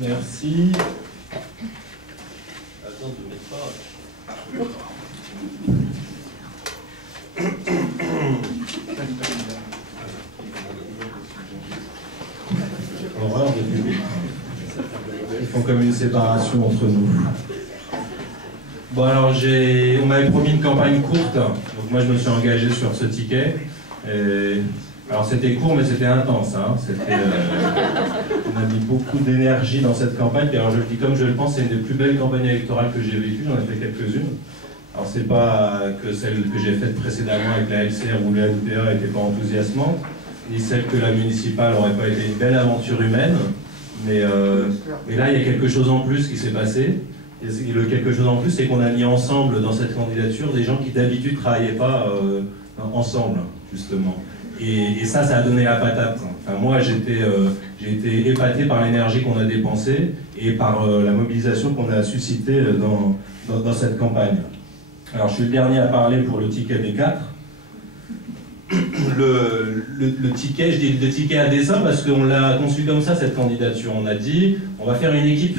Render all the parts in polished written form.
Merci. Attends, ne mets pas. Horreur de public. Ils font comme une séparation entre nous. Bon alors on m'avait promis une campagne courte, donc moi je me suis engagé sur ce ticket. Alors c'était court mais c'était intense, hein. On a mis beaucoup d'énergie dans cette campagne, et alors je le dis comme je le pense, c'est une des plus belles campagnes électorales que j'ai vécues, j'en ai fait quelques-unes. Alors c'est pas que celle que j'ai faite précédemment avec la LCR ou la LPA n'était pas enthousiasmante, ni celle que la municipale n'aurait pas été une belle aventure humaine, mais là il y a quelque chose en plus qui s'est passé. Et le quelque chose en plus, c'est qu'on a mis ensemble dans cette candidature des gens qui d'habitude ne travaillaient pas ensemble, justement. Et ça a donné la patate. Enfin, moi, j'ai été épaté par l'énergie qu'on a dépensée et par la mobilisation qu'on a suscitée dans cette campagne. Alors, je suis le dernier à parler pour le ticket des 4. Le ticket, je dis le ticket à dessein parce qu'on l'a conçu comme ça, cette candidature. On a dit, on va faire une équipe.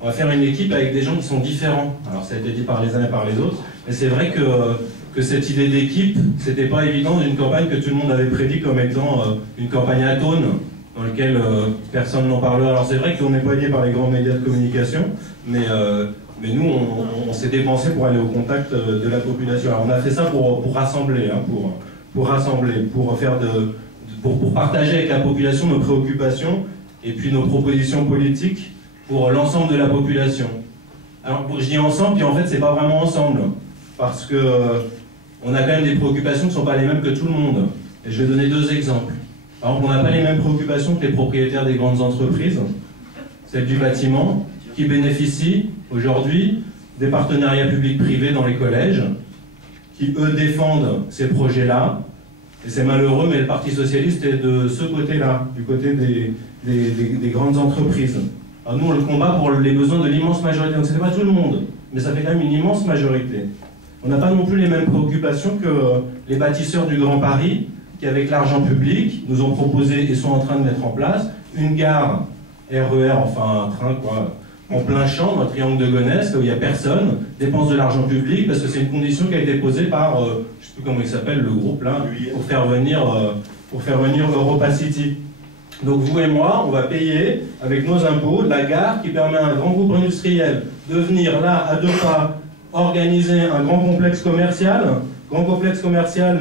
On va faire une équipe avec des gens qui sont différents. Alors ça a été dit par les uns et par les autres, mais c'est vrai que cette idée d'équipe, c'était pas évident dans une campagne que tout le monde avait prédit comme étant une campagne atone, dans laquelle personne n'en parlera. Alors c'est vrai qu'on n'est pas aidé par les grands médias de communication, mais nous, on s'est dépensé pour aller au contact de la population. Alors on a fait ça pour rassembler, hein, pour rassembler, pour partager avec la population nos préoccupations et puis nos propositions politiques pour l'ensemble de la population. Alors je dis ensemble, puis en fait c'est pas vraiment ensemble, parce que on a quand même des préoccupations qui ne sont pas les mêmes que tout le monde. Et je vais donner 2 exemples. Par exemple, on n'a pas les mêmes préoccupations que les propriétaires des grandes entreprises, celles du bâtiment, qui bénéficient aujourd'hui des partenariats publics-privés dans les collèges, qui eux défendent ces projets-là. Et c'est malheureux, mais le Parti Socialiste est de ce côté-là, du côté des grandes entreprises. Alors nous, on le combat pour les besoins de l'immense majorité. Donc, ce n'est pas tout le monde, mais ça fait quand même une immense majorité. On n'a pas non plus les mêmes préoccupations que les bâtisseurs du Grand Paris, qui, avec l'argent public, nous ont proposé et sont en train de mettre en place une gare RER, enfin un train, quoi, en plein champ, dans le triangle de Gonesse, là où il n'y a personne, dépense de l'argent public, parce que c'est une condition qui a été posée par, je ne sais plus comment il s'appelle, le groupe, là, pour faire venir Europacity. Donc vous et moi, on va payer avec nos impôts la gare qui permet à un grand groupe industriel de venir là, à 2 pas, organiser un grand complexe commercial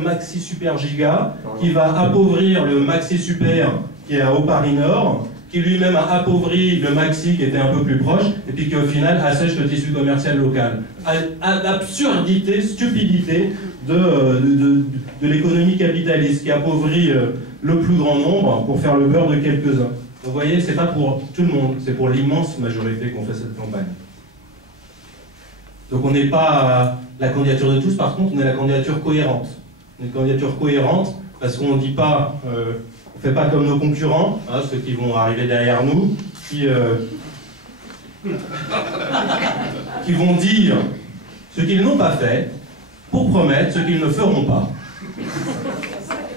Maxi Super Giga, qui va appauvrir le Maxi Super qui est au Paris Nord, qui lui-même a appauvri le Maxi qui était un peu plus proche, et puis qui au final assèche le tissu commercial local. Absurdité, stupidité de l'économie capitaliste qui appauvrit le plus grand nombre pour faire le beurre de quelques-uns. Vous voyez, c'est pas pour tout le monde, c'est pour l'immense majorité qu'on fait cette campagne. Donc on n'est pas la candidature de tous, par contre on est la candidature cohérente. Une candidature cohérente parce qu'on ne dit pas, on ne fait pas comme nos concurrents, hein, ceux qui vont arriver derrière nous, qui vont dire ce qu'ils n'ont pas fait pour promettre ce qu'ils ne feront pas.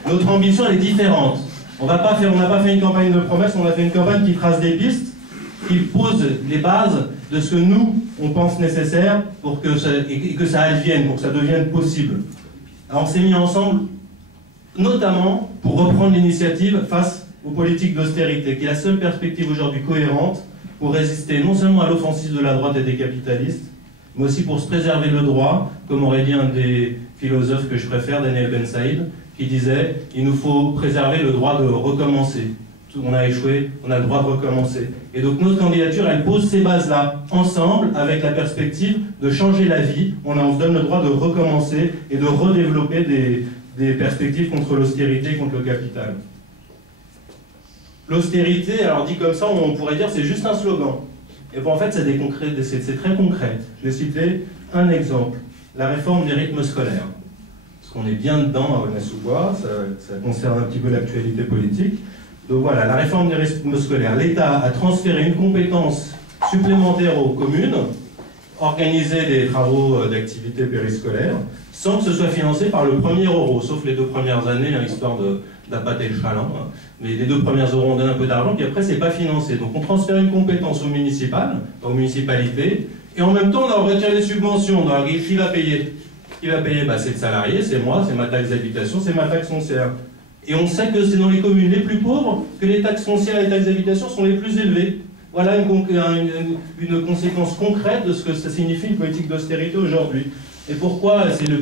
Notre ambition elle est différente. On n'a pas fait une campagne de promesses, on a fait une campagne qui trace des pistes, qui pose les bases de ce que nous, on pense nécessaire pour que ça advienne, pour que ça devienne possible. Alors on s'est mis ensemble, notamment pour reprendre l'initiative face aux politiques d'austérité, qui est la seule perspective aujourd'hui cohérente pour résister non seulement à l'offensive de la droite et des capitalistes, mais aussi pour se préserver le droit, comme aurait dit un des philosophes que je préfère, Daniel Ben Saïd, qui disait « il nous faut préserver le droit de recommencer ». On a échoué, on a le droit de recommencer. Et donc notre candidature, elle pose ces bases-là, ensemble, avec la perspective de changer la vie. On se donne le droit de recommencer et de redévelopper des perspectives contre l'austérité, contre le capital. L'austérité, alors dit comme ça, on pourrait dire c'est juste un slogan. Et bon, en fait, c'est très concret. Je vais citer un exemple. La réforme des rythmes scolaires. Parce qu'on est bien dedans à Aulnay-sous-Bois, ça concerne un petit peu l'actualité politique. Donc voilà, la réforme des rythmes scolaires. L'État a transféré une compétence supplémentaire aux communes organiser des travaux d'activité périscolaire sans que ce soit financé par le premier euro, sauf les 2 premières années, hein, histoire d'appâter le chaland. Hein. Mais les 2 premières euros, on donne un peu d'argent, puis après, c'est pas financé. Donc on transfère une compétence aux municipalités, et en même temps, on leur retire les subventions. Donc qui va payer? Qui va payer? Bah, c'est le salarié, c'est moi, c'est ma taxe d'habitation, c'est ma taxe foncière. Et on sait que c'est dans les communes les plus pauvres que les taxes foncières et les taxes d'habitation sont les plus élevées. Voilà une conséquence concrète de ce que ça signifie une politique d'austérité aujourd'hui. Et pourquoi c'est le